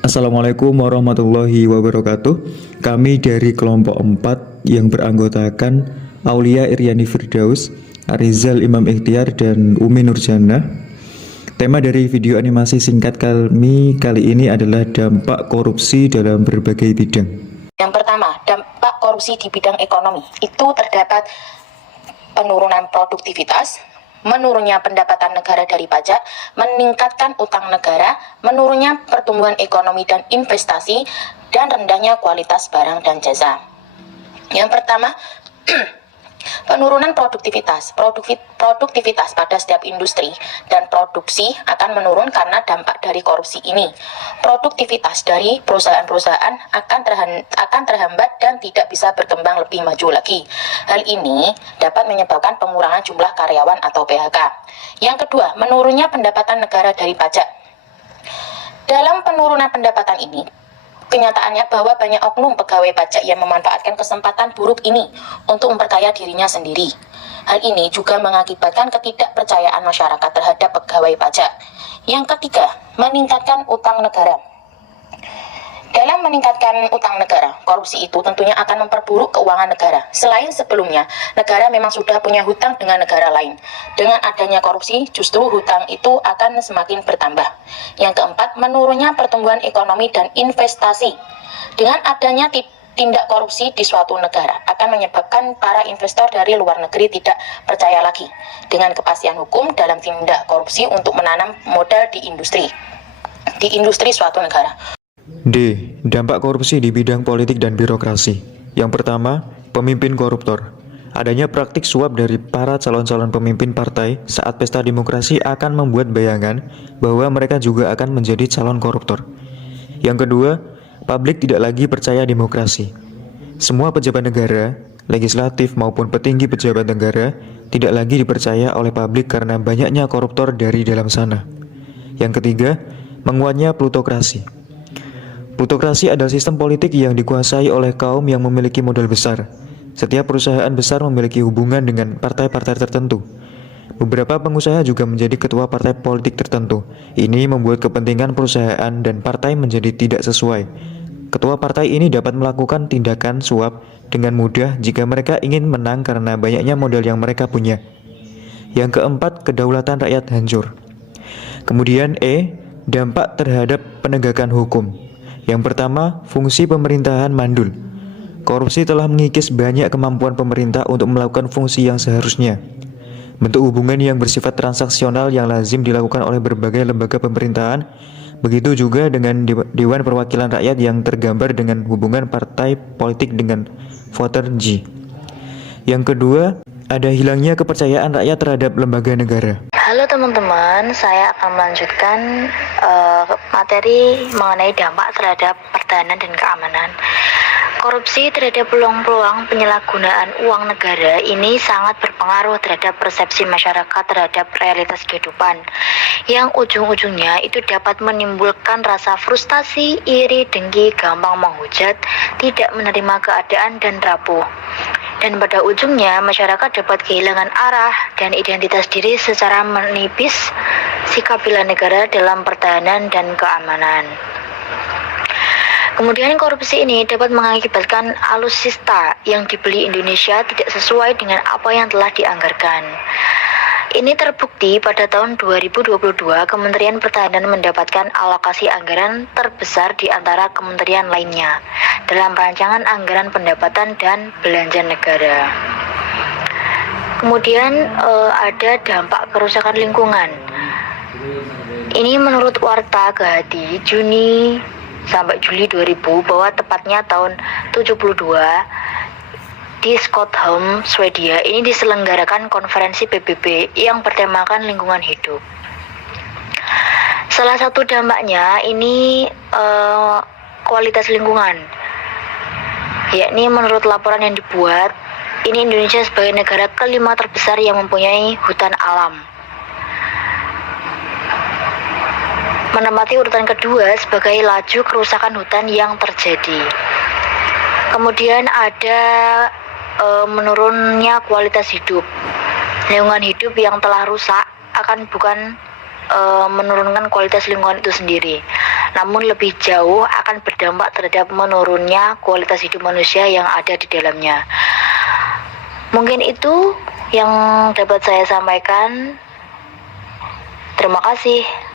Assalamualaikum warahmatullahi wabarakatuh. Kami dari kelompok 4 yang beranggotakan Aulia Iryani Firdaus, Arizal Imam Ikhtiar, dan Umi Nurjana. Tema dari video animasi singkat kami kali ini adalah dampak korupsi dalam berbagai bidang. Yang pertama, dampak korupsi di bidang ekonomi. Itu terdapat penurunan produktivitas, menurunnya pendapatan negara dari pajak, meningkatkan utang negara, menurunnya pertumbuhan ekonomi dan investasi, dan rendahnya kualitas barang dan jasa. Yang pertama, penurunan produktivitas. Produktivitas pada setiap industri dan produksi akan menurun karena dampak dari korupsi ini. Produktivitas dari perusahaan-perusahaan akan terhambat dan tidak bisa berkembang lebih maju lagi. Hal ini dapat menyebabkan pengurangan jumlah karyawan atau PHK. Yang kedua, menurunnya pendapatan negara dari pajak. Dalam penurunan pendapatan ini, kenyataannya bahwa banyak oknum pegawai pajak yang memanfaatkan kesempatan buruk ini untuk memperkaya dirinya sendiri. Hal ini juga mengakibatkan ketidakpercayaan masyarakat terhadap pegawai pajak. Yang ketiga, meningkatkan utang negara. Dalam meningkatkan utang negara, korupsi itu tentunya akan memperburuk keuangan negara. Selain sebelumnya, negara memang sudah punya hutang dengan negara lain. Dengan adanya korupsi, justru hutang itu akan semakin bertambah. Yang keempat, menurunnya pertumbuhan ekonomi dan investasi. Dengan adanya tindak korupsi di suatu negara akan menyebabkan para investor dari luar negeri tidak percaya lagi dengan kepastian hukum dalam tindak korupsi untuk menanam modal di industri suatu negara. D. Dampak korupsi di bidang politik dan birokrasi. Yang pertama, pemimpin koruptor. Adanya praktik suap dari para calon-calon pemimpin partai saat pesta demokrasi akan membuat bayangan bahwa mereka juga akan menjadi calon koruptor. Yang kedua, publik tidak lagi percaya demokrasi. Semua pejabat negara, legislatif maupun petinggi pejabat negara tidak lagi dipercaya oleh publik karena banyaknya koruptor dari dalam sana. Yang ketiga, menguatnya plutokrasi. Plutokrasi adalah sistem politik yang dikuasai oleh kaum yang memiliki modal besar. Setiap perusahaan besar memiliki hubungan dengan partai-partai tertentu. Beberapa pengusaha juga menjadi ketua partai politik tertentu. Ini membuat kepentingan perusahaan dan partai menjadi tidak sesuai. Ketua partai ini dapat melakukan tindakan suap dengan mudah jika mereka ingin menang karena banyaknya modal yang mereka punya. Yang keempat, kedaulatan rakyat hancur. Kemudian dampak terhadap penegakan hukum. Yang pertama, fungsi pemerintahan mandul. Korupsi telah mengikis banyak kemampuan pemerintah untuk melakukan fungsi yang seharusnya. Bentuk hubungan yang bersifat transaksional yang lazim dilakukan oleh berbagai lembaga pemerintahan. Begitu juga dengan Dewan Perwakilan Rakyat yang tergambar dengan hubungan partai politik dengan voter G. Yang kedua, ada hilangnya kepercayaan rakyat terhadap lembaga negara. Halo teman-teman, saya akan melanjutkan materi mengenai dampak terhadap pertahanan dan keamanan. Korupsi terhadap peluang-peluang penyalahgunaan uang negara ini sangat berpengaruh terhadap persepsi masyarakat terhadap realitas kehidupan, yang ujung-ujungnya itu dapat menimbulkan rasa frustasi, iri, dengki, gampang menghujat, tidak menerima keadaan dan rapuh. Dan pada ujungnya, masyarakat dapat kehilangan arah dan identitas diri secara menipis sikap bela negara dalam pertahanan dan keamanan. Kemudian korupsi ini dapat mengakibatkan alutsista yang dibeli Indonesia tidak sesuai dengan apa yang telah dianggarkan. Ini terbukti pada tahun 2022 Kementerian Pertahanan mendapatkan alokasi anggaran terbesar di antara kementerian lainnya dalam rancangan anggaran pendapatan dan belanja negara. Kemudian ada dampak kerusakan lingkungan. Ini menurut Warta Kehati Juni sampai Juli 2000 bahwa tepatnya tahun 72 di Stockholm, Swedia, ini diselenggarakan konferensi PBB yang bertemakan lingkungan hidup. Salah satu dampaknya ini kualitas lingkungan, yakni menurut laporan yang dibuat, ini Indonesia sebagai negara kelima terbesar yang mempunyai hutan alam, menempati urutan kedua sebagai laju kerusakan hutan yang terjadi. Kemudian ada menurunnya kualitas hidup. Lingkungan hidup yang telah rusak akan bukan menurunkan kualitas lingkungan itu sendiri, namun lebih jauh akan berdampak terhadap menurunnya kualitas hidup manusia yang ada di dalamnya. Mungkin itu yang dapat saya sampaikan. Terima kasih.